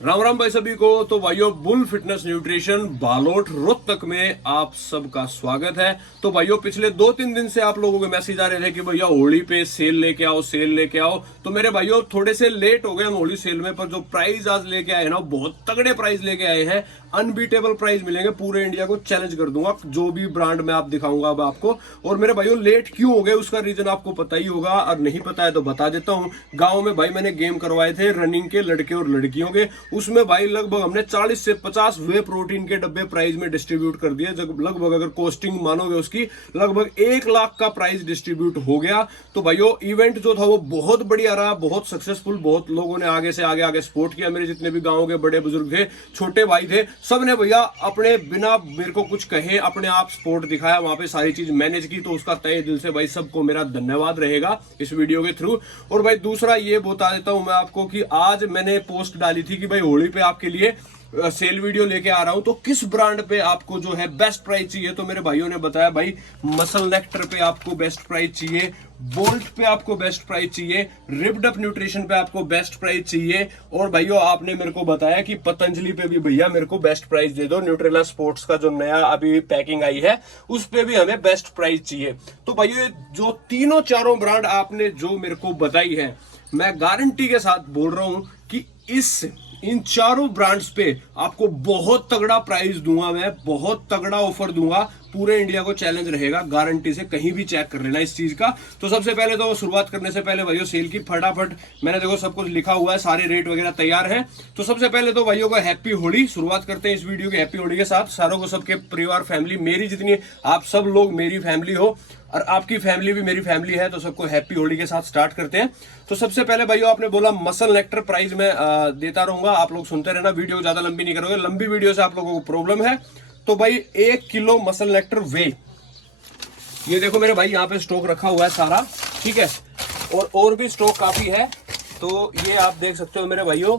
राम राम भाई सभी को। तो भाइयों, bull fitness nutrition Balot Rohtak में आप सबका स्वागत है। तो भाइयों, पिछले 2-3 दिन से आप लोगों के मैसेज आ रहे थे कि भैया होली पे सेल लेके आओ, सेल लेके आओ। तो मेरे भाइयों थोड़े से लेट हो गए हम होली सेल में, पर जो प्राइस आज लेके आए ना, बहुत तगड़े प्राइस लेके आए हैं। अनबीटेबल प्राइस मिलेंगे, पूरे इंडिया को चैलेंज कर दूंगा जो भी ब्रांड में आप दिखाऊंगा अब आपको। और मेरे भाइयों लेट क्यों हो गए उसका रीजन आपको पता ही होगा, और नहीं पता है तो बता देता हूँ। गाँव में भाई मैंने गेम करवाए थे रनिंग के, लड़के और लड़कियों के। उसमें भाई लगभग हमने 40 से 50 वे प्रोटीन के डब्बे प्राइस में डिस्ट्रीब्यूट कर दिए। लगभग अगर कॉस्टिंग मानोगे उसकी, लगभग 1 लाख का प्राइस डिस्ट्रीब्यूट हो गया। तो भाइयों इवेंट जो था वो बहुत बढ़िया रहा, बहुत सक्सेसफुल। बहुत लोगों ने आगे से आगे आगे सपोर्ट किया। मेरे जितने भी गाँव के बड़े बुजुर्ग थे, छोटे भाई थे, सबने भैया अपने बिना मेरे को कुछ कहे अपने आप सपोर्ट दिखाया, वहां पे सारी चीज मैनेज की। तो उसका तहे दिल से भाई सबको मेरा धन्यवाद रहेगा इस वीडियो के थ्रू। और भाई दूसरा ये बता देता हूं मैं आपको कि आज मैंने पोस्ट डाली थी कि भाई होली पे आपके लिए सेल वीडियो लेके आ रहा हूं, तो किस ब्रांड पे आपको जो है बेस्ट प्राइस चाहिए। तो मेरे भाइयों ने बताया भाई मसल नेक्टर पे आपको बेस्ट प्राइस चाहिए, बोल्ट पे आपको बेस्ट प्राइस चाहिए, रिप्ड अप न्यूट्रिशन पे आपको बेस्ट प्राइस चाहिए। और भाइयों आपने मेरे को बताया कि पतंजलि पे भी भैया मेरे को बेस्ट प्राइस दे दो। न्यूट्रेला स्पोर्ट्स का जो नया अभी पैकिंग आई है उस पे भी हमें बेस्ट प्राइस चाहिए। तो भाइयों जो तीनों चारों ब्रांड आपने जो मेरे को बताई है, मैं गारंटी के साथ बोल रहा हूं कि इन चारों ब्रांड्स पे आपको बहुत तगड़ा प्राइस दूंगा, मैं बहुत तगड़ा ऑफर दूंगा। पूरे इंडिया को चैलेंज रहेगा, गारंटी से, कहीं भी चेक कर लेना इस चीज का। तो सबसे पहले तो शुरुआत करने से पहले भाइयों सेल की फटाफट मैंने देखो सब कुछ लिखा हुआ है, सारे रेट वगैरह तैयार है। तो सबसे पहले तो भाइयों को हैप्पी होली। शुरुआत करते हैं इस वीडियो के हैप्पी होली के साथ। सारों को, सबके परिवार फैमिली, मेरी जितनी आप सब लोग मेरी फैमिली हो और आपकी फैमिली भी मेरी फैमिली है, तो सबको हैप्पी होली के साथ स्टार्ट करते हैं। तो सबसे पहले भाइयों आपने बोला मसल नेक्टर प्राइस में देता रहूंगा, आप लोग सुनते रहना, वीडियो ज्यादा लंबी नहीं करोगे, लंबी वीडियो से आप लोगों को प्रॉब्लम है। तो भाई 1 किलो मसल नेक्टर वे, ये देखो मेरे भाई यहाँ पे स्टॉक रखा हुआ है सारा, ठीक है, और भी स्टॉक काफी है। तो ये आप देख सकते हो मेरे भाइयों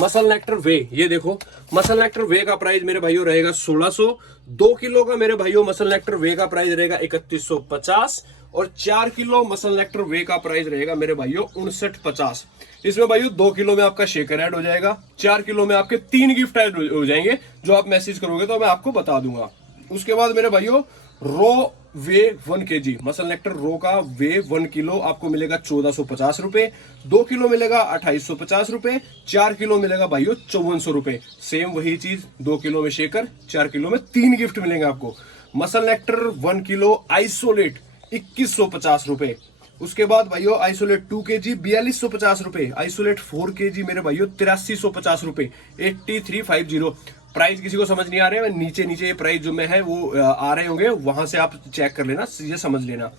मसल नेक्टर वे, ये देखो मसल नेक्टर वे का प्राइस मेरे भाइयों रहेगा 1600। 2 किलो का मेरे भाइयों मसल नेक्टर वे का प्राइस रहेगा 3150, और 4 किलो मसल नेक्टर वे का प्राइस रहेगा मेरे भाइयों 5950। इसमें भाइयों 2 किलो में आपका शेकर ऐड हो जाएगा, 4 किलो में आपके 3 गिफ्ट ऐड हो जाएंगे, जो आप मैसेज करोगे तो मैं आपको बता दूंगा। उसके बाद मेरे भाइयों रो वे 1 kg मसल नेक्टर रो का वे 1 किलो आपको मिलेगा 1450 रुपए, 2 किलो मिलेगा 2850 रुपए, 4 किलो मिलेगा भाइयों 5400 रुपए। सेम वही चीज, 2 किलो में शेकर, 4 किलो में 3 गिफ्ट मिलेंगे आपको। मसल नेक्टर 1 किलो आइसोलेट 2150 रुपए। उसके बाद भाइयों आइसोलेट 2 kg 4250 रुपए, आइसोलेट 4 kg मेरे भाइयों 8350 रुपए, 8350। प्राइस किसी को समझ नहीं आ रहे हैं, नीचे नीचे ये प्राइस जो में है वो आ रहे होंगे, वहां से आप चेक कर लेना, ये समझ लेना।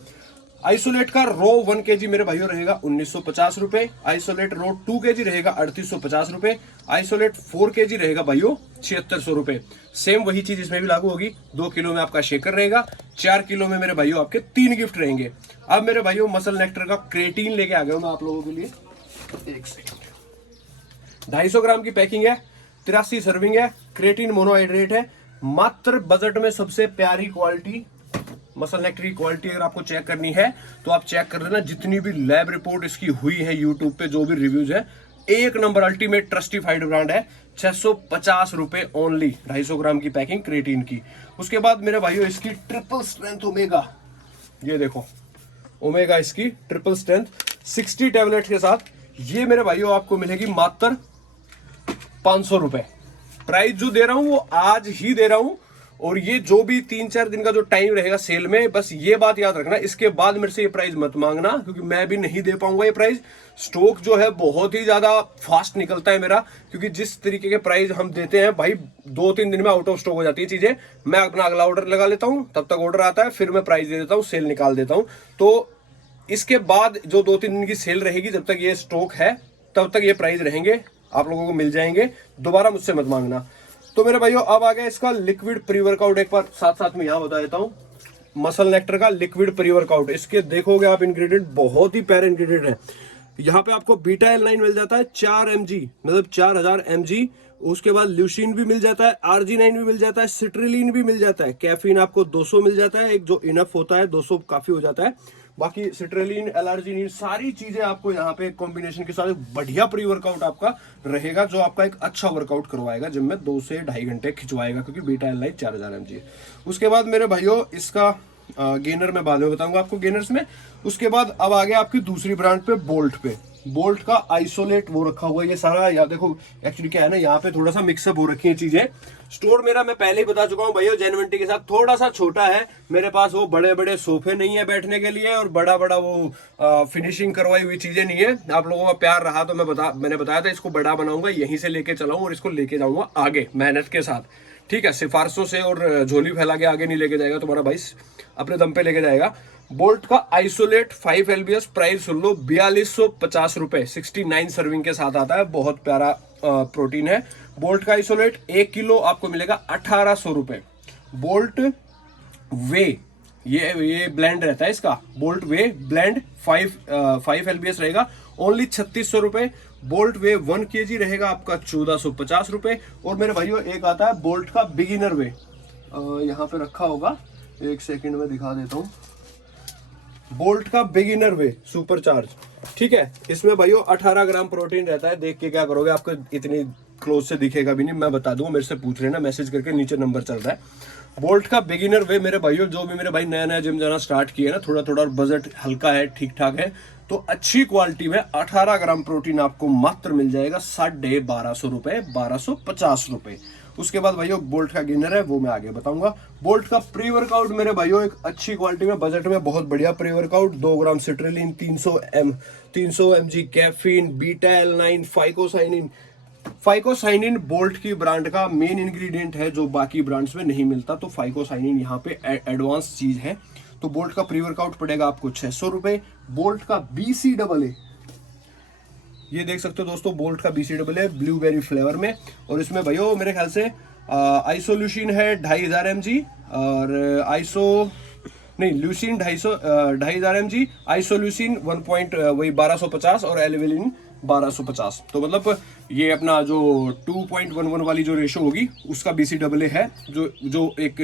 आइसोलेट का रो 1 kg मेरे भाइयों रहेगा 1950 रुपए, आइसोलेट रो 2 kg रहेगा 3850 रुपए, आइसोलेट 4 kg रहेगा भाइयों 7600 रुपए। सेम वही चीज इसमें भी लागू होगी, 2 किलो में आपका शेकर रहेगा, 4 किलो में मेरे भाइयों आपके 3 गिफ्ट रहेंगे। अब मेरे भाइयों मसल नेक्टर का क्रेटीन लेके आ गया हूं मैं आप लोगों के लिए, एक सेकंड। 250 ग्राम की पैकिंग है, 83 सर्विंग है, क्रेटीन मोनोहाइड्रेट है। मात्र बजट में सबसे प्यारी क्वालिटी मसल नेक्टर की क्वालिटी अगर आपको चेक करनी है तो आप चेक कर लेना, जितनी भी लैब रिपोर्ट इसकी हुई है यूट्यूब पे, जो भी रिव्यूज है, एक नंबर अल्टीमेट ट्रस्टिफाइड ब्रांड है। 650 रुपए ओनली 250 ग्राम की पैकिंग क्रेटीन की। उसके बाद मेरे भाइयों इसकी ट्रिपल स्ट्रेंथ ओमेगा, ये देखो ओमेगा इसकी ट्रिपल स्ट्रेंथ 60 टैबलेट के साथ, ये मेरे भाइयों आपको मिलेगी मात्र 500 रुपए। प्राइस जो दे रहा हूं वो आज ही दे रहा हूं, और ये जो भी 3-4 दिन का जो टाइम रहेगा सेल में, बस ये बात याद रखना, इसके बाद मेरे से ये प्राइस मत मांगना, क्योंकि मैं भी नहीं दे पाऊंगा ये प्राइस। स्टॉक जो है बहुत ही ज्यादा फास्ट निकलता है मेरा, क्योंकि जिस तरीके के प्राइस हम देते हैं भाई 2-3 दिन में आउट ऑफ स्टॉक हो जाती है चीजें। मैं अपना अगला ऑर्डर लगा लेता हूं, तब तक ऑर्डर आता है, फिर मैं प्राइस दे देता हूं, सेल निकाल देता हूं। तो इसके बाद जो 2-3 दिन की सेल रहेगी, जब तक ये स्टॉक है तब तक ये प्राइस रहेंगे, आप लोगों को मिल जाएंगे, दोबारा मुझसे मत मांगना। तो मेरे भाइयों अब आ गया इसका लिक्विड प्री वर्कआउट, एक बार साथ साथ में यहां बता देता हूं, मसल नेक्टर का लिक्विड प्री वर्कआउट। इसके देखोगे आप इंग्रेडिएंट, बहुत ही प्यारे इंग्रेडिएंट है। यहाँ पे आपको बीटा एलाइन मिल जाता है 4 mg, मतलब 4000 mg। उसके बाद ल्यूसीन भी मिल जाता है, आर्जिनाइन भी मिल जाता है, सिट्रिलीन भी मिल जाता है, कैफीन आपको 200 मिल जाता है, एक जो इनफ होता है, 200 काफी हो जाता है। बाकी सिट्रेलिन, एलार्जिनिन, सारी चीजें आपको यहाँ पे कॉम्बिनेशन के साथ बढ़िया प्री वर्कआउट आपका रहेगा, जो आपका एक अच्छा वर्कआउट करवाएगा जिम में 2 से 2.5 घंटे खिंचवाएगा, क्योंकि बीटा एलाइट 4000 mg है। उसके बाद मेरे भाइयों इसका गेनर मैं बाद में बताऊंगा आपको गेनर्स में। उसके बाद अब आ गया आपकी दूसरी ब्रांड पे, बोल्ट पे। बोल्ट का आइसोलेट वो रखा हुआ है, ये सारा यार देखो एक्चुअली क्या है ना, यहाँ पे थोड़ा सा मिक्सअप हो रखी है चीजें। स्टोर मेरा मैं पहले ही बता चुका हूँ भैया, जेनविनिटी के साथ थोड़ा सा छोटा है। मेरे पास वो बड़े बड़े सोफे नहीं है बैठने के लिए, और बड़ा बड़ा वो फिनिशिंग करवाई हुई चीजें नहीं है। आप लोगों का प्यार रहा तो मैंने बताया था इसको बड़ा बनाऊंगा, यहीं से लेके चलाऊं और इसको लेके जाऊंगा आगे मेहनत के साथ, ठीक है। सिफारिशों से और झोली फैला के आगे नहीं लेके जाएगा तुम्हारा भाई, अपने दम पे लेके जाएगा। बोल्ट का आइसोलेट 5 LBS प्राइस सुन लो 4250 रुपए, 69 सर्विंग के साथ आता है, बहुत प्यारा प्रोटीन है। बोल्ट का आइसोलेट 1 किलो आपको मिलेगा 1800 रुपए। बोल्ट वे, ये ब्लेंड रहता है इसका, बोल्ट वे ब्लेंड 5 LBS रहेगा, ओनली 3600 रुपए। बोल्ट वे 1 kg रहेगा आपका 1450 रुपए। और मेरे भाइयों एक आता है बोल्ट का बिगिनर वे, यहाँ पे रखा होगा, एक सेकंड में दिखा देता हूँ। बोल्ट का बिगिनर वे सुपर चार्ज, ठीक है। इसमें भाइयों 18 ग्राम प्रोटीन रहता है। देख के क्या करोगे, आपको इतनी क्लोज से दिखेगा भी नहीं, मैं बता दूंगा, मेरे से पूछ लेना मैसेज करके, नीचे नंबर चल रहा है। बोल्ट का बिगिनर वे मेरे भाइयों, जो भी मेरे भाई नया नया जिम जाना स्टार्ट किया ना, थोड़ा थोड़ा बजट हल्का है, ठीक ठाक है, तो अच्छी क्वालिटी में 18 ग्राम प्रोटीन आपको मात्र मिल जाएगा 1250 रुपए, 1250 रुपए। उसके बाद भाइयों बोल्ट का गेनर है, वो मैं आगे बताऊंगा। बोल्ट का प्री वर्कआउट मेरे भाइयों एक अच्छी क्वालिटी में, बजट में, बहुत बढ़िया प्री वर्कआउट। 2 ग्राम सिट्रेलिन, 300 mg caffeine, beta alanine, phycocyanin bolt की ब्रांड का मेन इंग्रेडिएंट है, जो बाकी ब्रांड्स में नहीं मिलता। तो फाइकोसाइनिन यहाँ पे एडवांस चीज है। तो बोल्ट का प्री वर्कआउट पड़ेगा आपको 600 रुपए। बोल्ट का BCAA, ये देख सकते हो दोस्तों, बोल्ट का BCAA ब्लूबेरी फ्लेवर में, और इसमें भाइयों मेरे ख्याल से आइसोल्यूशिन है 2500 mg, और ल्यूसिन 2500 mg, आइसोल्यूसिन 1250 और एल्वेलिन 1250। तो मतलब ये अपना जो 2.11 वाली जो रेशो होगी उसका BCAA है, जो एक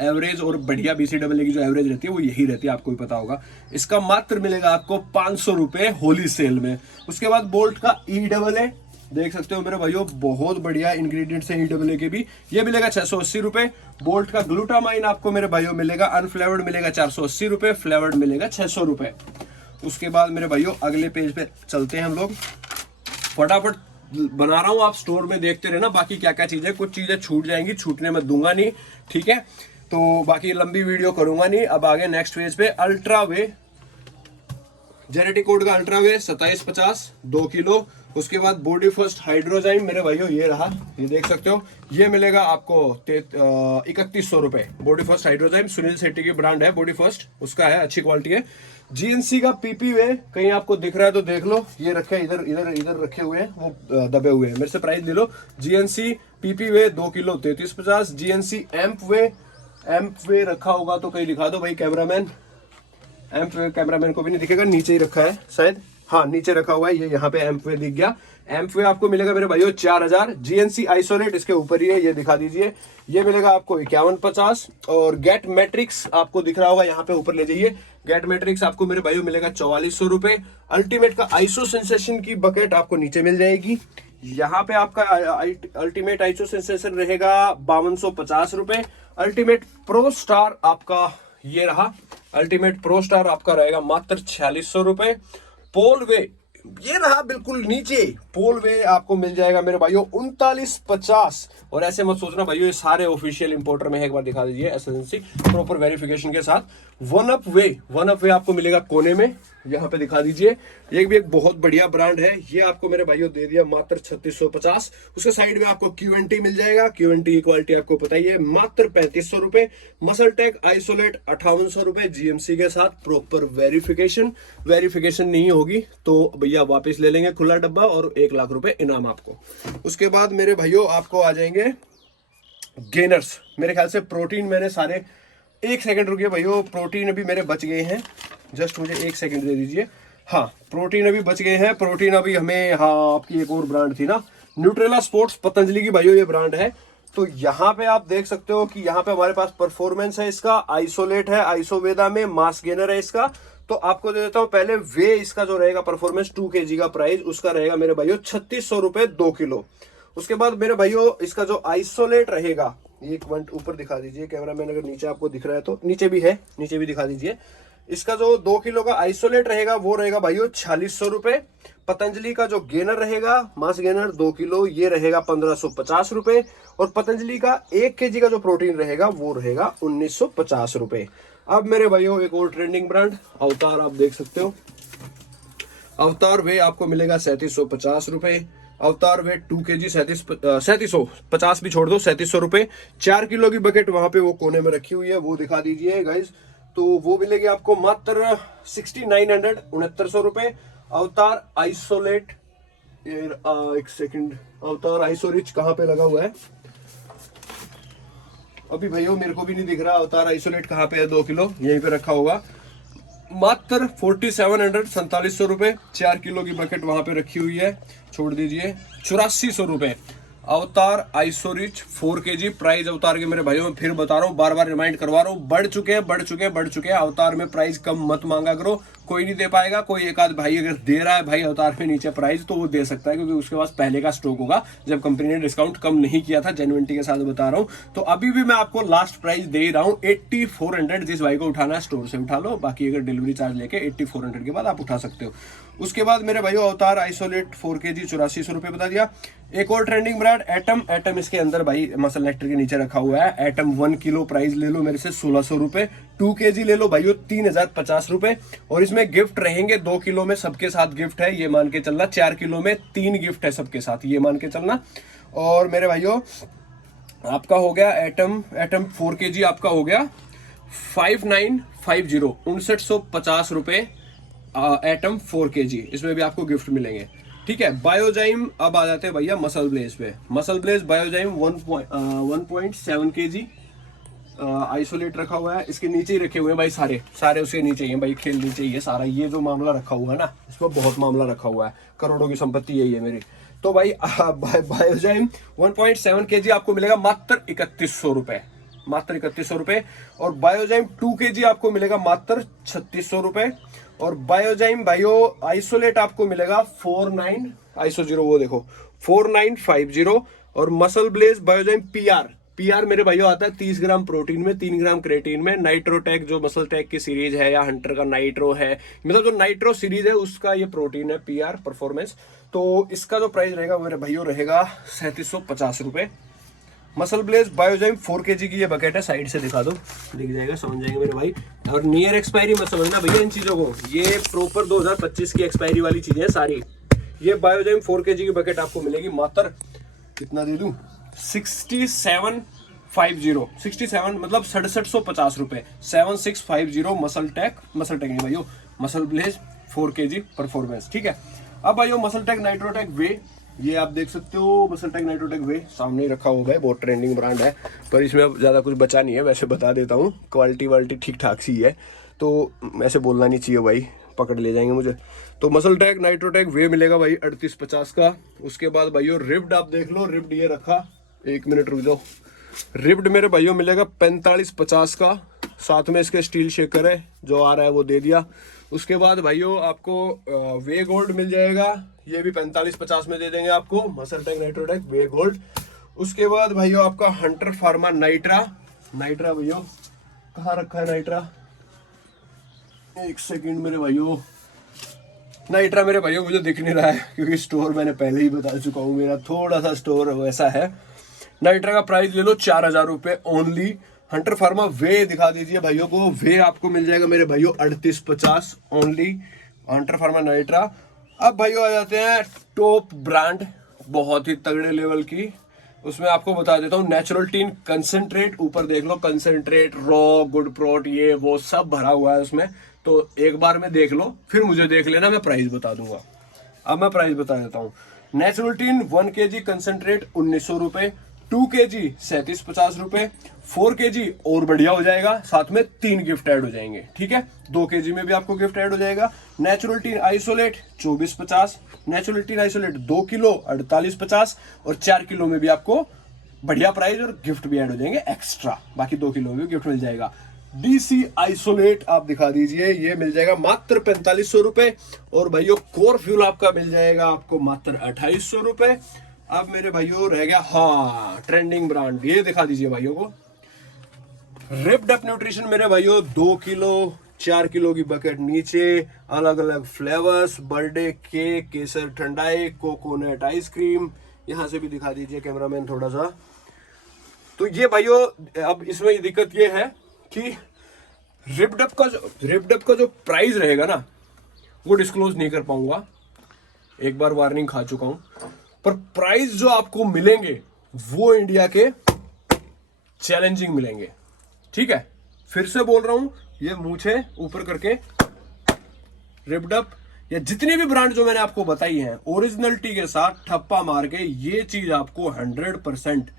एवरेज और बढ़िया BCAA की जो एवरेज रहती है वो यही रहती है, आपको भी पता होगा। इसका मात्र मिलेगा आपको 500 रुपए होली सेल में। उसके बाद बोल्ट का EAA, देख सकते हो मेरे भाइयों, बहुत बढ़िया इंग्रेडिएंट्स हैं EAA के भी, ये मिलेगा 680 रुपए। बोल्ट का ग्लूटामाइन आपको मेरे भाइयों मिलेगा अनफ्लेवर्ड मिलेगा 480 रुपए, फ्लेवर्ड मिलेगा 600 रुपए। उसके बाद मेरे भाइयों अगले पेज पे चलते हैं हम लोग, फटाफट बना रहा हूं, आप स्टोर में देखते रहना बाकी क्या क्या चीजें, कुछ चीजें छूट जाएंगी, छूटने में दूंगा नहीं, ठीक है। तो बाकी लंबी वीडियो करूंगा नहीं। अब आगे नेक्स्ट पेज पे अल्ट्रा वे, जेनेटिक कोड का अल्ट्रा वे 2750 2 किलो। उसके बाद बॉडी फर्स्ट हाइड्रोजाइम मेरे भाइयों ये रहा, ये देख सकते हो, ये मिलेगा आपको 3100 रुपए। बॉडी फर्स्ट हाइड्रोजाइम सुनील शेट्टी की ब्रांड है, बॉडी फर्स्ट उसका है, अच्छी क्वालिटी है। GNC का PP वे कहीं आपको दिख रहा है तो देख लो, ये रखे इधर इधर इधर रखे हुए हैं, वो दबे हुए हैं, मेरे से प्राइस ले लो। GNC PP वे 2 किलो 3350। GNC एम्प वे रखा होगा तो कहीं दिखा दो भाई कैमरामैन, एम्प वे कैमरामैन को भी नहीं दिखेगा, नीचे ही रखा है शायद, हाँ नीचे रखा हुआ है, ये यहाँ पे एम्प वे दिख गया। एम्प वे आपको मिलेगा मेरे भाइयों 4000। GNC आइसोलेट इसके ऊपर ही है, ये दिखा दीजिए, ये मिलेगा आपको 5150। और गेट मैट्रिक्स आपको दिख रहा होगा, यहाँ पे ऊपर ले जाइए, गेट मैट्रिक्स आपको मेरे भाइयों मिलेगा 4400 रुपए। अल्टीमेट का आइसो सेंसेशन की बकेट आपको नीचे मिल जाएगी, यहाँ पे आपका अल्टीमेट आइसो सेंसेशन रहेगा 5250 रुपए। अल्टीमेट प्रो स्टार आपका ये रहा, अल्टीमेट प्रो स्टार आपका रहेगा मात्र 4600 रुपए। पोल वे ये रहा बिल्कुल नीचे, पोल वे आपको मिल जाएगा मेरे भाइयों 3950। और ऐसे मत सोचना भाइयों ये सारे ऑफिशियल इंपोर्टर में है, एक बार दिखा दीजिए एसएससी प्रॉपर वेरिफिकेशन के साथ। वन अप वे आपको मिलेगा कोने में, यहाँ पे दिखा दीजिए, ये भी एक बहुत बढ़िया ब्रांड है, ये आपको मेरे भाइयों दे दिया मात्र 3650। उसके साइड में आपको QNT मिल जाएगा, QNT की क्वालिटी आपको पता ही है, मात्र 3500 रुपए। मसल टेक आइसोलेट 5800 रुपए GMC के साथ, प्रॉपर वेरिफिकेशन नहीं होगी तो भैया वापस ले लेंगे खुला डब्बा और 1 लाख रुपए इनाम आपको। उसके बाद मेरे भाइयों आपको आ जाएंगे गेनर्स, मेरे ख्याल से प्रोटीन मैंने सारे, 1 सेकंड रुकिए भाइयों, प्रोटीन अभी मेरे बच गए हैं, जस्ट मुझे 1 सेकंड दे दीजिए। हाँ प्रोटीन अभी बच गए हैं, प्रोटीन अभी हमें, हाँ आपकी एक और ब्रांड थी ना न्यूट्रेला स्पोर्ट्स, पतंजलि की भाइयों ये ब्रांड है। तो यहाँ पे आप देख सकते हो कि यहाँ पे हमारे पास परफॉर्मेंस है, इसका आइसोलेट है आइसोवेदा में, मास गेनर है इसका, तो आपको दे देता हूं पहले वे, इसका जो रहेगा परफॉर्मेंस 2 kg का प्राइस उसका रहेगा मेरे भाइयों 3600 रुपए 2 किलो। उसके बाद मेरे भाइयों इसका जो आइसोलेट रहेगा, एक मिनट ऊपर दिखा दीजिए कैमरामैन, अगर नीचे आपको दिख रहा है तो नीचे भी है, नीचे भी दिखा दीजिए। इसका जो 2 किलो का आइसोलेट रहेगा वो रहेगा भाइयों 4600 रुपए। पतंजलि का जो गेनर रहेगा, मास गेनर 2 किलो, ये रहेगा 1550 रुपए। और पतंजलि का 1 kg का जो प्रोटीन रहेगा वो रहेगा 1950 रुपए। अब मेरे भाइयों एक और ट्रेंडिंग ब्रांड अवतार आप देख सकते हो। अवतार वे आपको मिलेगा 3750 रुपए। अवतार वे 2 kg 3750 भी छोड़ दो, 3700 रुपए। 4 किलो की बकेट वहां पे वो कोने में रखी हुई है, वो दिखा दीजिए गाइज। तो वो मिलेगी आपको मात्र 6900 रुपए। अवतार आइसोलेट, एक सेकंड, अवतार आइसोरिच कहाँ पे लगा हुआ है अभी भाइयों, मेरे को भी नहीं दिख रहा। अवतार आइसोलेट कहाँ पे है, 2 किलो यहीं पे रखा होगा, मात्र 4700 रुपए। 4 किलो की बकेट वहां पे रखी हुई है, छोड़ दीजिए 8400 रुपए। अवतार आइसोरिच 4 kg प्राइस अवतार के मेरे भाइयों में फिर बता रहा हूँ, बार बार रिमाइंड करवा रहा हूँ, बढ़ चुके हैं। अवतार में प्राइस कम मत मांगा करो, कोई नहीं दे पाएगा। कोई एक आध भाई अगर दे रहा है भाई अवतार में नीचे प्राइस, तो वो दे सकता है क्योंकि उसके पास पहले का स्टॉक होगा जब कंपनी ने डिस्काउंट कम नहीं किया था। जेन्युइनिटी के साथ बता रहा हूँ। तो अभी भी मैं आपको लास्ट प्राइस दे ही रहा हूँ 8400। जिस भाई को उठाना है स्टोर से उठा लो, बाकी अगर डिलीवरी चार्ज लेके 8400 के बाद आप उठा सकते हो। उसके बाद मेरे भाइयों अवतार आइसोलेट 4 kg 8400 रुपए बता दिया। एक और ट्रेंडिंग ब्रांड एटम इसके अंदर भाई मसल नेक्टर के नीचे रखा हुआ है। एटम 1 किलो प्राइस ले लो मेरे से 1600 रुपए। 2 kg ले लो भाइयों 3050 रुपए। और इसमें गिफ्ट रहेंगे 2 किलो में सबके साथ गिफ्ट है, ये मान के चलना। 4 किलो में 3 गिफ्ट है सबके साथ, ये मान के चलना। और मेरे भाइयों आपका हो गया एटम 4 kg आपका हो गया 5950 5950 रुपए। एटम 4 kg, इसमें भी आपको गिफ्ट मिलेंगे। ठीक है, बायोजाइम अब आ जाते हैं भैया मसल ब्लेज पे। Muscle blaze biozyme 1.7 kg isolate रखा हुआ है। इसके नीचे ही रखे हुए हैं भाई, सारे उसके नीचे ही है भाई, खेल नीचे ही है सारा। ये जो मामला रखा हुआ है ना, इसमें बहुत मामला रखा हुआ है, करोड़ों की संपत्ति यही है मेरी। तो भाई बायोजाइम 1.7 kg आपको मिलेगा मात्र 3100 रुपए, मात्र 3100 रुपए। और बायोजाइम 2 kg आपको मिलेगा मात्र 3600 रुपए। और बायोजाइम भाइयों आइसोलेट आपको मिलेगा 4950। और मसल ब्लेज बायोजाइम पीआर मेरे भाइयों आता है 30 ग्राम प्रोटीन में, 3 ग्राम क्रेटीन में। नाइट्रोटेक जो मसल टेक की सीरीज है या हंटर का नाइट्रो है, मतलब जो नाइट्रो सीरीज है उसका ये प्रोटीन है पीआर परफॉर्मेंस। तो इसका जो प्राइस रहेगा मेरे भाइयों रहेगा 3750 रुपए। मसल ब्लेज बायोजाइम 4 kg की ये बकेट है, साइड से दिखा दो, दिख जाएगा, समझ जाएंगे मेरे भाई। और नियर एक्सपायरी मत समझना भैया इन चीजों को, ये प्रॉपर 2025 की एक्सपायरी वाली चीजें हैं सारी। ये बायोजाइम 4 kg की बकेट आपको मिलेगी मात्र, कितना दे दूं, 6750 मतलब 6750 रुपए। 7650 मसल टेक नहीं भाइयों, मसल ब्लेज 4 kg परफॉर्मेंस। ठीक है, अब भाइयों मसल टेक नाइट्रोटेक वे, ये आप देख सकते हो मसल टेक नाइट्रोटेक वे सामने ही रखा होगा है, बहुत ट्रेंडिंग ब्रांड है। पर इसमें अब ज्यादा कुछ बचा नहीं है, वैसे बता देता हूँ, क्वालिटी ठीक ठाक सी है, तो ऐसे बोलना नहीं चाहिए भाई, पकड़ ले जाएंगे मुझे। तो मसल टेक नाइट्रोटेक वे मिलेगा भाई 3850 का। उसके बाद भाइयों रिब्ड आप देख लो, रिब्ड ये रखा, 1 मिनट रुक जाओ। रिब्ड मेरे भाइयों मिलेगा 4550 का, साथ में इसके स्टील शेकर है, जो आ रहा है वो दे दिया। उसके बाद भाइयों आपको वे गोल्ड मिल जाएगा, ये भी 4550 में दे देंगे आपको, मसल टेक नाइट्रोटेक वे गोल्ड। उसके बाद भाइयों आपका हंटर फार्मा नाइट्रा भाइयों कहाँ रखा है नाइट्रा, 1 सेकंड मेरे भाइयों। नाइट्रा मेरे भाइयों मुझे दिख नहीं रहा है क्योंकि स्टोर मैंने पहले ही बता चुका हूँ, मेरा थोड़ा सा स्टोर वैसा है। नाइट्रा का प्राइस ले लो 4000 रुपए ओनली। हंटर फार्मा वे दिखा दीजिए भाइयों को, वे आपको मिल जाएगा मेरे भाइयों 3850 ओनली, हंटर फार्मा नाइट्रा। अब भाइयों आ जाते हैं टॉप ब्रांड, बहुत ही तगड़े लेवल की, उसमें आपको बता देता हूँ नेचुरल टीन कंसेंट्रेट, ऊपर देख लो कंसेंट्रेट, रॉ, गुड प्रोट, ये वो सब भरा हुआ है उसमें। तो एक बार में देख लो, फिर मुझे देख लेना, मैं प्राइस बता दूंगा। अब मैं प्राइस बता देता हूँ। नेचुरल टीन 1 kg कंसेंट्रेट 1900 रुपए, 2 kg 3750 रुपए, 4 kg और बढ़िया हो जाएगा, साथ में 3 गिफ्ट ऐड हो जाएंगे। ठीक है, 2 kg में भी आपको गिफ्ट ऐड हो जाएगा। Natural tin isolate 2450, natural tin isolate 2 kilo 4850, और 4 किलो में भी आपको बढ़िया प्राइस और गिफ्ट भी ऐड हो जाएंगे एक्स्ट्रा, बाकी 2 किलो में भी गिफ्ट मिल जाएगा। DC आइसोलेट आप दिखा दीजिए, ये मिल जाएगा मात्र 4500 रुपए। और भाइयों कोर फ्यूल आपका मिल जाएगा आपको मात्र 2800 रुपए। अब मेरे भाइयों रह गया हाँ ट्रेंडिंग ब्रांड, ये दिखा दीजिए भाइयों को। रिप्ड अप न्यूट्रिशन मेरे भाइयों 2 किलो 4 किलो की बकेट नीचे, अलग अलग फ्लेवर्स, बर्थडे केक, केसर ठंडाई, कोकोनट आइसक्रीम, यहां से भी दिखा दीजिए कैमरामैन थोड़ा सा। तो ये भाइयों अब इसमें दिक्कत ये है कि रिप्ड अप का जो प्राइस रहेगा ना वो डिस्क्लोज नहीं कर पाऊंगा, एक बार वार्निंग खा चुका हूं। पर प्राइस जो आपको मिलेंगे वो इंडिया के चैलेंजिंग मिलेंगे, ठीक है। फिर से बोल रहा हूं, ये मूछे ऊपर करके रिप्ड अप या जितनी भी ब्रांड जो मैंने आपको बताई हैं ओरिजिनलिटी के साथ ठप्पा मार के ये चीज आपको 100%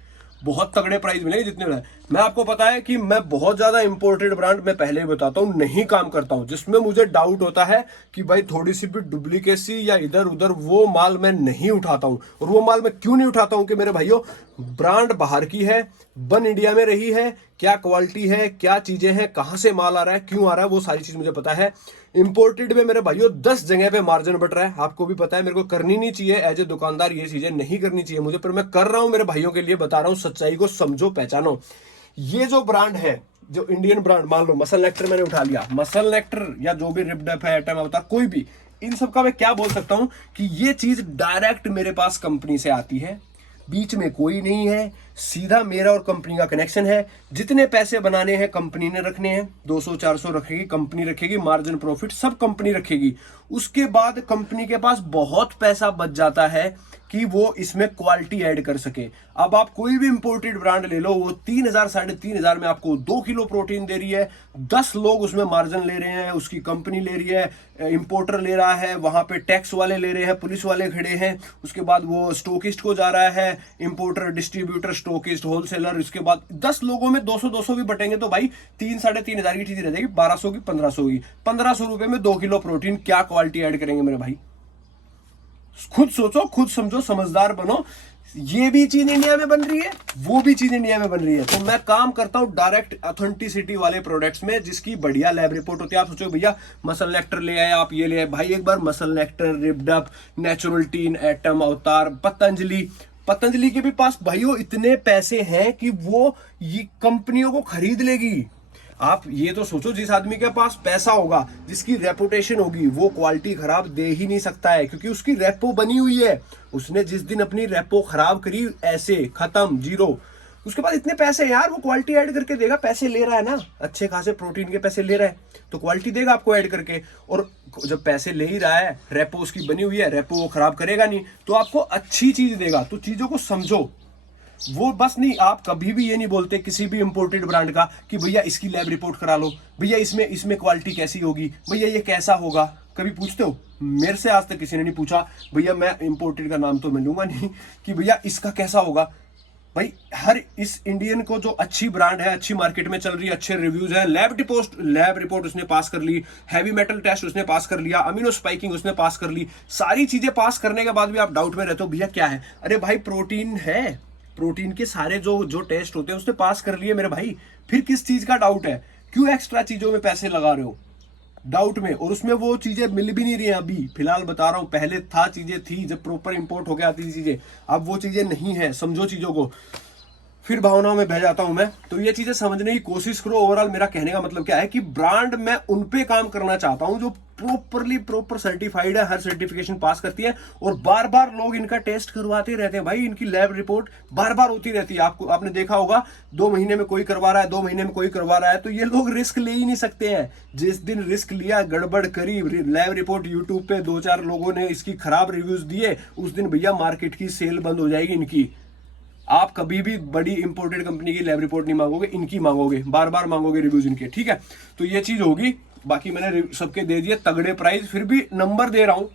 बहुत तगड़े प्राइस मिलेंगे। जितने मैं आपको पता है कि मैं बहुत ज्यादा इंपोर्टेड ब्रांड मैं पहले ही बताता हूं नहीं काम करता हूं, जिसमें मुझे डाउट होता है कि भाई थोड़ी सी भी डुप्लीकेसी या इधर उधर वो माल मैं नहीं उठाता हूं। और वो माल मैं क्यों नहीं उठाता हूं कि मेरे भाइयों ब्रांड बाहर की है, बन इंडिया में रही है, क्या क्वालिटी है, क्या चीजें हैं, कहां से माल आ रहा है, क्यों आ रहा है, वो सारी चीज मुझे पता है। इंपोर्टेड में मेरे भाइयों 10 जगह पे मार्जिन बट रहा है, आपको भी पता है। मेरे को करनी नहीं चाहिए एज ए दुकानदार, ये चीजें नहीं करनी चाहिए मुझे, पर मैं कर रहा हूं मेरे भाइयों के लिए, बता रहा हूं। सच्चाई को समझो, पहचानो। ये जो ब्रांड है, जो इंडियन ब्रांड, मान लो मसल नेक्टर मैंने उठा लिया, मसल नेक्टर या जो भी रिप्ड अप है, एटम अवतार, कोई भी, इन सब का मैं क्या बोल सकता हूं कि ये चीज डायरेक्ट मेरे पास कंपनी से आती है, बीच में कोई नहीं है, सीधा मेरा और कंपनी का कनेक्शन है। जितने पैसे बनाने हैं कंपनी ने रखने हैं, 200-400 रखेगी कंपनी, रखेगी मार्जिन प्रॉफिट सब कंपनी रखेगी। उसके बाद कंपनी के पास बहुत पैसा बच जाता है कि वो इसमें क्वालिटी ऐड कर सके। अब आप कोई भी इंपोर्टेड ब्रांड ले लो, वो 3000 3,500 में आपको 2 किलो प्रोटीन दे रही है, 10 लोग उसमें मार्जिन ले रहे हैं, उसकी कंपनी ले रही है, इंपोर्टर ले रहा है, वहां पे टैक्स वाले ले रहे हैं, पुलिस वाले खड़े हैं, उसके बाद वो स्टोकिस्ट को जा रहा है, इंपोर्टर, डिस्ट्रीब्यूटर, स्टोकिस्ट, होलसेलर, इसके बाद 10 लोगों में 200-200 भी बटेंगे तो भाई 3-3,500 की चीज रह जाएगी, 1200 की, 1500 की। 1500 रुपए में 2 किलो प्रोटीन, क्या क्वालिटी ऐड करेंगे मेरे भाई? खुद सोचो, खुद समझो, समझदार बनो। ये भी चीज इंडिया में बन रही है, वो भी चीज इंडिया में बन रही है। तो मैं काम करता हूं डायरेक्ट ऑथेंटिसिटी वाले प्रोडक्ट्स में, जिसकी बढ़िया लैब रिपोर्ट होती है। आप सोचो भैया मसल नेक्टर ले आए, आप ये ले आए, भाई एक बार Muscle Nectar, Ripped Up, Natural टीन, एटम अवतार, पतंजलि के भी पास भाइयों इतने पैसे हैं कि वो ये कंपनियों को खरीद लेगी। आप ये तो सोचो, जिस आदमी के पास पैसा होगा, जिसकी रेपुटेशन होगी, वो क्वालिटी खराब दे ही नहीं सकता है, क्योंकि उसकी रेपो बनी हुई है। उसने जिस दिन अपनी रेपो खराब करी, ऐसे खत्म, जीरो। उसके पास इतने पैसे हैं यार, वो क्वालिटी ऐड करके देगा। पैसे ले रहा है ना, अच्छे खासे प्रोटीन के पैसे ले रहा है, तो क्वालिटी देगा आपको ऐड करके। और जब पैसे ले ही रहा है, रेपो उसकी बनी हुई है, रेपो वो खराब करेगा नहीं, तो आपको अच्छी चीज देगा। तो चीजों को समझो। वो बस नहीं, आप कभी भी ये नहीं बोलते किसी भी इंपोर्टेड ब्रांड का कि भैया इसकी लैब रिपोर्ट करा लो, भैया इसमें क्वालिटी कैसी होगी, भैया ये कैसा होगा। कभी पूछते हो? मेरे से आज तक किसी ने नहीं पूछा। भैया मैं इंपोर्टेड का नाम तो मैं लूंगा नहीं कि भैया इसका कैसा होगा। भाई हर इस इंडियन को जो अच्छी ब्रांड है, अच्छी मार्केट में चल रही है, अच्छे रिव्यूज है, लैब रिपोर्ट उसने पास कर ली, हैवी मेटल टेस्ट उसने पास कर लिया, अमीनो स्पाइकिंग उसने पास कर ली, सारी चीजें पास करने के बाद भी आप डाउट में रहते हो भैया क्या है। अरे भाई प्रोटीन है, प्रोटीन के सारे जो टेस्ट होते हैं उसने पास कर लिए मेरे भाई। फिर किस चीज का डाउट है? क्यों एक्स्ट्रा चीजों में पैसे लगा रहे हो डाउट में? और उसमें वो चीजें मिल भी नहीं रही हैं अभी फिलहाल, बता रहा हूं। पहले था, चीजें थी जब प्रॉपर इंपोर्ट होके आती थी चीजें, अब वो चीजें नहीं है। समझो चीजों को, फिर भावनाओं में बह जाता हूं मैं। तो ये चीजें समझने की कोशिश करो। ओवरऑल मेरा कहने का मतलब क्या है कि ब्रांड मैं उन पे काम करना चाहता हूं जो प्रॉपर सर्टिफाइड है, हर सर्टिफिकेशन पास करती है, और बार बार लोग इनका टेस्ट करवाते रहते हैं भाई। इनकी लैब रिपोर्ट बार बार होती रहती है। आपने देखा होगा 2 महीने में कोई करवा रहा है, 2 महीने में कोई करवा रहा है। तो ये लोग रिस्क ले ही नहीं सकते हैं। जिस दिन रिस्क लिया, गड़बड़ करी, लैब रिपोर्ट यूट्यूब पे 2-4 लोगों ने इसकी खराब रिव्यूज दिए, उस दिन भैया मार्केट की सेल बंद हो जाएगी इनकी। आप कभी भी बड़ी इंपोर्टेड कंपनी की लैब रिपोर्ट नहीं मांगोगे, इनकी मांगोगे, बार बार मांगोगे रिव्यूज इनके, ठीक है। तो ये चीज होगी। बाकी मैंने सबके दे दिए तगड़े प्राइस, फिर भी नंबर दे रहा हूं।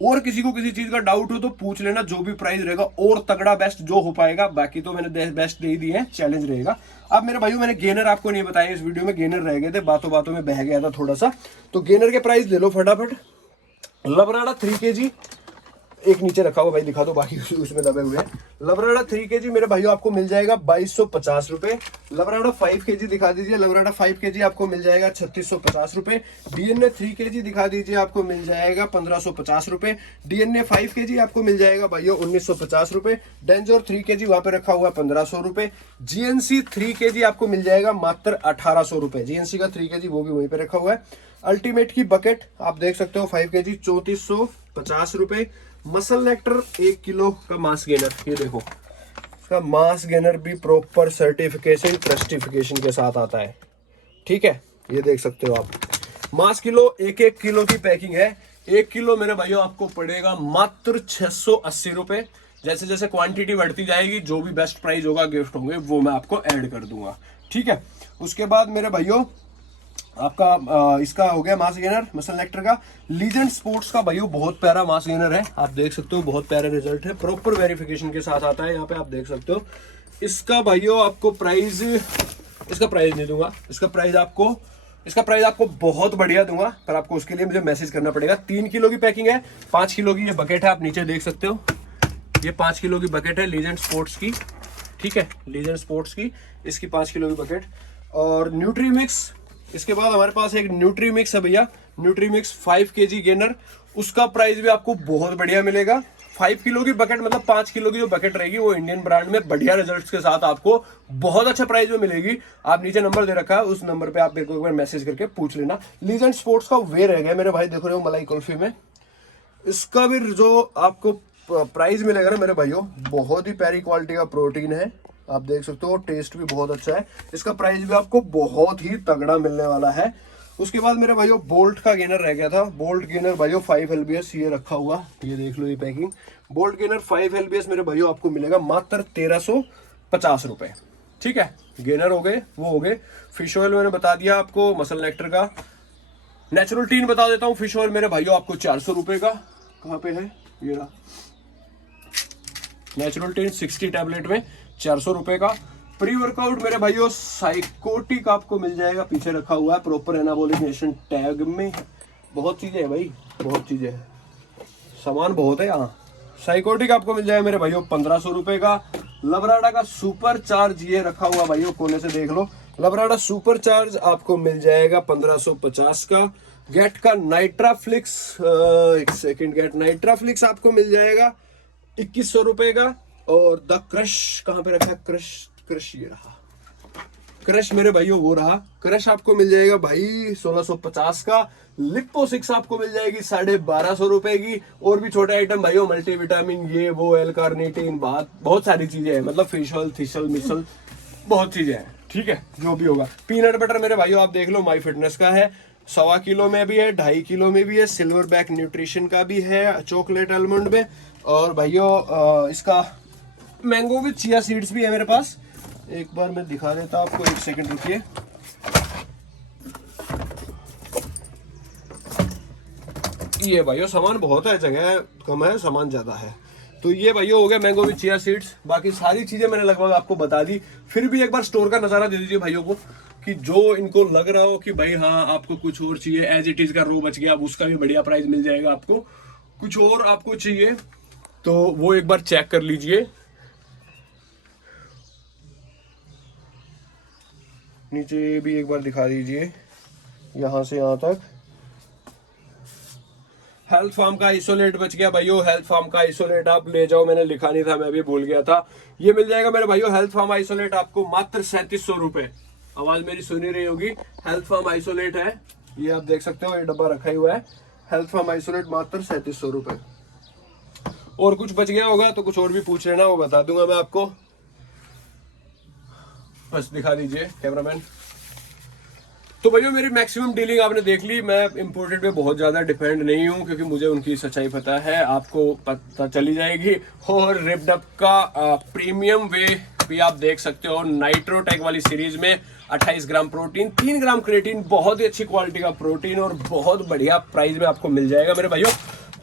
और किसी को किसी चीज का डाउट हो तो पूछ लेना, जो भी प्राइस रहेगा और तगड़ा बेस्ट जो हो पाएगा। बाकी तो मैंने बेस्ट दे ही दिए हैं, चैलेंज रहेगा। अब मेरे भाइयों मैंने गेनर आपको नहीं बताया इस वीडियो में, गेनर रह गए थे, बातों बातों में बह गया था थोड़ा सा। तो गेनर के प्राइस ले लो फटाफट। लबराडा 3 kg एक नीचे रखा हुआ भाई दिखा दो, बाकी उसमें दबे हुए हैं। लबराडा 3 kg मेरे भाइयों आपको मिल जाएगा 2250 रुपए। लबराडा 5 kg दिखा दीजिए, लबराडा 5 kg आपको मिल जाएगा 3650 रुपए। डीएनए 3 kg दिखा दीजिए, आपको मिल जाएगा 1550 रुपए। डीएनए 5 kg आपको मिल जाएगा भाइयों 1950 रुपए। डेंजोर 3 kg वहां पे रखा हुआ है 1500 रुपए। जीएनसी 3 kg आपको मिल जाएगा मात्र 1800 रुपए। जीएनसी का 3 kg वो भी वहीं पे रखा हुआ है। अल्टीमेट की बकेट आप देख सकते हो 5 kg 3450 रुपए। मसल नेक्टर 1 किलो का मास गेनर, ये देखो इसका मास गेनर भी प्रॉपर सर्टिफिकेशन ट्रस्टिफिकेशन के साथ आता है, ठीक है, ये देख सकते हो आप। मास किलो 1 किलो की पैकिंग है। 1 किलो मेरे भाइयों आपको पड़ेगा मात्र 680 रुपए। जैसे जैसे क्वांटिटी बढ़ती जाएगी जो भी बेस्ट प्राइस होगा, गिफ्ट होंगे, वो मैं आपको ऐड कर दूंगा, ठीक है। उसके बाद मेरे भाइयों आपका इसका हो गया मास गेनर मसल नेक्टर का। लीजेंड स्पोर्ट्स का भाइयों बहुत प्यारा मास गेनर है, आप देख सकते हो, बहुत प्यारा रिजल्ट है, प्रॉपर वेरिफिकेशन के साथ आता है। यहाँ पे आप देख सकते हो इसका भाइयों आपको प्राइस, इसका प्राइस नहीं दूंगा, इसका प्राइस आपको बहुत बढ़िया दूंगा, पर आपको उसके लिए मुझे मैसेज करना पड़ेगा। 3 किलो की पैकिंग है, 5 किलो की ये बकेट है, आप नीचे देख सकते हो, ये 5 किलो की बकेट है लीजेंड स्पोर्ट्स की, ठीक है, लीजेंड स्पोर्ट्स की, इसकी 5 किलो की बकेट। और न्यूट्री मिक्स, इसके बाद हमारे पास एक न्यूट्री मिक्स है भैया, न्यूट्री मिक्स 5 kg गेनर, उसका प्राइस भी आपको बहुत बढ़िया मिलेगा। 5 किलो की बकेट मतलब 5 किलो की जो बकेट रहेगी वो इंडियन ब्रांड में बढ़िया रिजल्ट्स के साथ आपको बहुत अच्छा प्राइस में मिलेगी। आप नीचे नंबर दे रखा है, उस नंबर पे आप मेरे को एक बार मैसेज करके पूछ लेना। लीजेंड स्पोर्ट्स का वे रह गया मेरे भाई, देख रहे हो मलाई कुल्फी में, इसका भी जो आपको प्राइस मिलेगा ना मेरे भाइयों, बहुत ही प्यारी क्वालिटी का प्रोटीन है, आप देख सकते हो, टेस्ट भी बहुत अच्छा है, इसका प्राइस भी आपको बहुत ही तगड़ा मिलने वाला है। उसके बाद मेरे भाइयों बोल्ट का गेनर रह गया था, बोल्ट गेनर भाइयों 5 LBS, ये रखा हुआ, ये देख लो ये पैकिंग। बोल्ट गेनर 5 LBS मेरे भाइयों आपको मिलेगा मात्र 1350 रुपए, ठीक है। गेनर हो गए, वो हो गए। फिश ऑयल मैंने बता दिया आपको, मसल नेक्टर का। नेचुरल टीन बता देता हूँ, फिश ऑयल मेरे भाइयों आपको 400 रुपए का, कहाँ पे है ये रहा, नेचुरल टीन 60 टैबलेट में 400 रुपए का। प्री वर्कआउट मेरे भाइयों साइकोटिक आपको मिल जाएगा, पीछे रखा हुआ है, प्रॉपर एनाबॉलिक नेशन टैग में, बहुत चीजें है भाई, बहुत चीजें है, सामान बहुत है यहाँ। साइकोटिक आपको मिल जाएगा मेरे भाइयों 1500 रुपए का। लबराडा का सुपर चार्ज ये रखा हुआ भाइयों, कोने से देख लो, लबराडा सुपर चार्ज आपको मिल जाएगा 1550 का। गेट का नाइट्राफ्लिक्स, एक सेकेंड, गेट नाइट्राफ्लिक्स आपको मिल जाएगा 2100 रुपए का। और द क्रश कहां पे रखा है, क्रश ये रहा, क्रश मेरे भाइयों वो रहा, क्रश आपको मिल जाएगा भाई 1650 का। लिप्पो 6 आपको मिल जाएगी 1250 रुपए की। और भी छोटे आइटम भाइयों, मल्टीविटामिन, ये वो, एल कार्निटीन, बहुत सारी चीजें हैं, मतलब फेशियल थिसल मिसल बहुत चीजें हैं, ठीक है, जो भी होगा। पीनट बटर मेरे भाइयों आप देख लो, माई फिटनेस का है, 1.25 किलो में भी है, 2.5 किलो में भी है, सिल्वर बैक न्यूट्रिशन का भी है, चॉकलेट आलमंड में। और भाइयों इसका मैंगो विद चिया सीड्स भी है मेरे पास, एक बार मैं दिखा देता हूं आपको, एक सेकंड रुकिए। ये भाइयों सामान बहुत है, जगह कम है, सामान ज्यादा है। तो ये भाइयों हो गया मैंगो विद चिया सीड्स, बाकी सारी चीजें मैंने लगभग आपको बता दी। फिर भी एक बार स्टोर का नजारा दे दीजिए भाइयों को, कि जो इनको लग रहा हो कि भाई हाँ आपको कुछ और चाहिए, एज इट इज का रो बच गया, अब उसका भी बढ़िया प्राइस मिल जाएगा आपको, कुछ और आपको चाहिए तो वो एक बार चेक कर लीजिए। नीचे भी एक बार दिखा दीजिए, यहां से यहां तक। हेल्थ फार्म का आइसोलेट बच गया भाइयों, हेल्थ फार्म का आइसोलेट आप ले जाओ, मैंने लिखा नहीं था, मैं भी भूल गया था। ये मिल जाएगा मेरे भाइयों हेल्थ फार्म आइसोलेट आपको मात्र 3700 रुपए। आवाज मेरी सुनी रही होगी, हेल्थ फार्म आइसोलेट है, ये आप देख सकते हो, ये डब्बा रखा ही हुआ है, हेल्थ फार्म आइसोलेट मात्र 3700 रुपए। और कुछ बच गया होगा तो कुछ और भी पूछ लेना, वो बता दूंगा मैं आपको। बस दिखा दीजिए कैमरामैन। तो भैया मेरी मैक्सिमम डीलिंग आपने देख ली। मैं इंपोर्टेड पे बहुत ज्यादा डिपेंड नहीं हूँ, क्योंकि मुझे उनकी सच्चाई पता है, आपको पता चली जाएगी। और रिपडअप का प्रीमियम वे भी आप देख सकते हो, नाइट्रोटेक वाली सीरीज में 28 ग्राम प्रोटीन, 3 ग्राम क्रेटीन, बहुत ही अच्छी क्वालिटी का प्रोटीन और बहुत बढ़िया प्राइस में आपको मिल जाएगा मेरे भाइयों।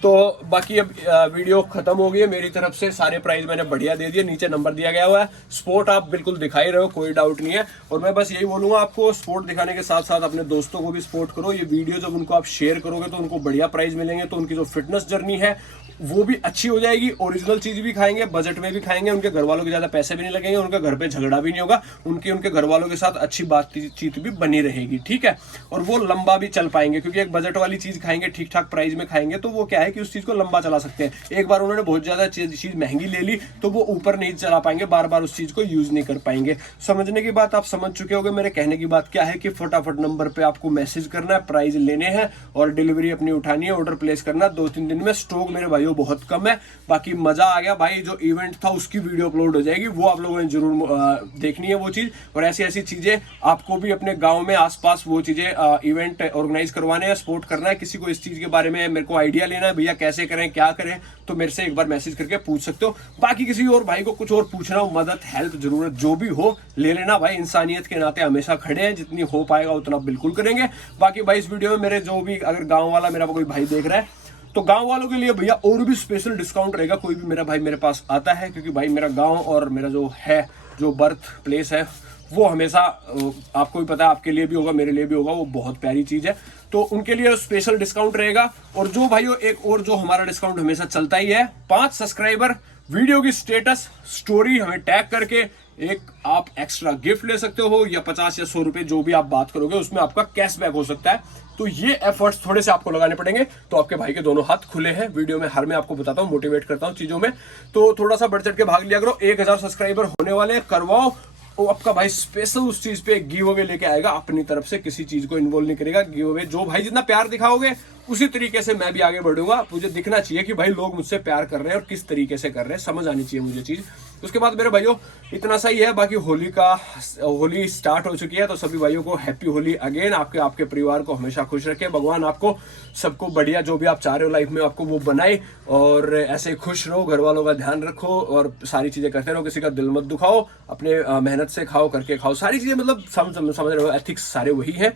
तो बाकी अब वीडियो खत्म हो गई है मेरी तरफ से, सारे प्राइस मैंने बढ़िया दे दिए, नीचे नंबर दिया गया हुआ है। स्पोर्ट आप बिल्कुल दिखा ही रहे हो, कोई डाउट नहीं है। और मैं बस यही बोलूंगा आपको, स्पोर्ट दिखाने के साथ साथ अपने दोस्तों को भी सपोर्ट करो। ये वीडियो जब उनको आप शेयर करोगे तो उनको बढ़िया प्राइस मिलेंगे, तो उनकी जो फिटनेस जर्नी है वो भी अच्छी हो जाएगी, ओरिजिनल चीज भी खाएंगे, बजट में भी खाएंगे, उनके घर वालों के ज्यादा पैसे भी नहीं लगेंगे, उनके घर पे झगड़ा भी नहीं होगा, उनके घर वालों के साथ अच्छी बातचीत भी बनी रहेगी, ठीक है। और वो लंबा भी चल पाएंगे, क्योंकि एक बजट वाली चीज खाएंगे, ठीक ठाक प्राइस में खाएंगे, तो वो क्या है कि उस चीज को लंबा चला सकते हैं। एक बार उन्होंने बहुत ज्यादा चीज महंगी ले ली तो वो ऊपर नहीं चला पाएंगे, बार बार उस चीज को यूज नहीं कर पाएंगे। समझने की बात आप समझ चुके होंगे। मेरे कहने की बात क्या है कि फटाफट नंबर पे आपको मैसेज करना है, प्राइस लेने हैं और डिलीवरी अपनी उठानी है, ऑर्डर प्लेस करना है। 2-3 दिन में स्टॉक मेरे भाइयों बहुत कम है। बाकी मजा आ गया भाई, जो इवेंट था उसकी वीडियो अपलोड हो जाएगी, वो आप लोगों ने जरूर देखनी है वो चीज। और ऐसी ऐसी चीजें आपको भी अपने गांव में आसपास वो चीजें इवेंट ऑर्गेनाइज करवाने हैं, सपोर्ट करना है। किसी को इस चीज के बारे में मेरे को आइडिया लेना है, भैया कैसे करें क्या करें, तो मेरे से एक बार मैसेज करके पूछ सकते हो। बाकी किसी और भाई को कुछ और पूछना हो, मदद हेल्प जरूरत जो भी हो ले लेना भाई, इंसानियत के नाते हमेशा खड़े हैं, जितनी हो पाएगा उतना बिल्कुल करेंगे। बाकी भाई इस वीडियो में मेरे जो भी अगर गाँव वाला मेरा कोई भाई देख रहा है तो गांव वालों के लिए भैया और भी स्पेशल डिस्काउंट रहेगा। कोई भी मेरा भाई मेरे पास आता है, क्योंकि भाई मेरा गांव और मेरा जो बर्थ प्लेस है वो हमेशा आपको भी पता है, आपके लिए भी होगा मेरे लिए भी होगा, वो बहुत प्यारी चीज है, तो उनके लिए स्पेशल डिस्काउंट रहेगा। और जो भाइयों एक और जो हमारा डिस्काउंट हमेशा चलता ही है, 5 सब्सक्राइबर वीडियो की स्टेटस स्टोरी हमें टैग करके एक आप एक्स्ट्रा गिफ्ट ले सकते हो, या 50 या 100 रुपए जो भी आप बात करोगे उसमें आपका कैशबैक हो सकता है। तो ये एफर्ट्स थोड़े से आपको लगाने पड़ेंगे। तो आपके भाई के दोनों हाथ खुले हैं, वीडियो में हर मैं आपको बताता हूँ, मोटिवेट करता हूँ चीजों में, तो थोड़ा सा बढ़ चढ़ के भाग लिया करो। 1000 सब्सक्राइबर होने वाले हैं, करवाओ। वो आपका भाई स्पेशल उस चीज पे गिव अवे लेके आएगा, अपनी तरफ से किसी चीज को इन्वॉल्व नहीं करेगा। गिव अवे जो भाई जितना प्यार दिखाओगे उसी तरीके से मैं भी आगे बढ़ूंगा। मुझे दिखना चाहिए कि भाई लोग मुझसे प्यार कर रहे हैं और किस तरीके से कर रहे हैं, समझ आनी चाहिए मुझे चीज। उसके बाद मेरे भाइयों इतना सा ही है। बाकी होली स्टार्ट हो चुकी है, तो सभी भाइयों को हैप्पी होली अगेन। आपके परिवार को हमेशा खुश रखे भगवान, आपको सबको बढ़िया जो भी आप चाह रहे हो लाइफ में आपको वो बनाए, और ऐसे खुश रहो, घर वालों का ध्यान रखो और सारी चीजें करते रहो, किसी का दिल मत दुखाओ, अपने मेहनत से खाओ, करके खाओ, सारी चीजें मतलब समझ रहे हो, एथिक्स सारे वही है।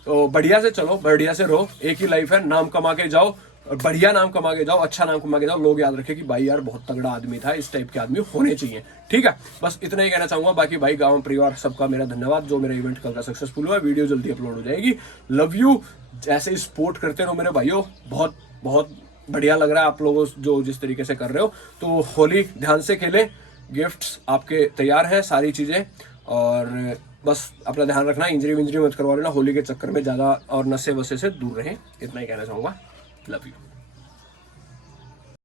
तो बढ़िया से चलो, बढ़िया से रहो, एक ही लाइफ है, नाम कमा के जाओ और बढ़िया नाम कमा के जाओ, अच्छा नाम कमा के जाओ, लोग याद रखें कि भाई यार बहुत तगड़ा आदमी था, इस टाइप के आदमी होने चाहिए, ठीक है। बस इतना ही कहना चाहूंगा। बाकी भाई गांव परिवार सबका मेरा धन्यवाद, जो मेरा इवेंट कल का सक्सेसफुल हुआ। वीडियो जल्दी अपलोड हो जाएगी। लव यू, ऐसे सपोर्ट करते रहो मेरे भाइयों, बहुत बहुत बढ़िया लग रहा है आप लोगों जो जिस तरीके से कर रहे हो। तो होली ध्यान से खेले, गिफ्ट्स आपके तैयार हैं, सारी चीजें, और बस अपना ध्यान रखना, इंजरी मत करवा लेना होली के चक्कर में ज्यादा, और नशे वशे से दूर रहें, इतना ही कहना चाहूंगा। Love you.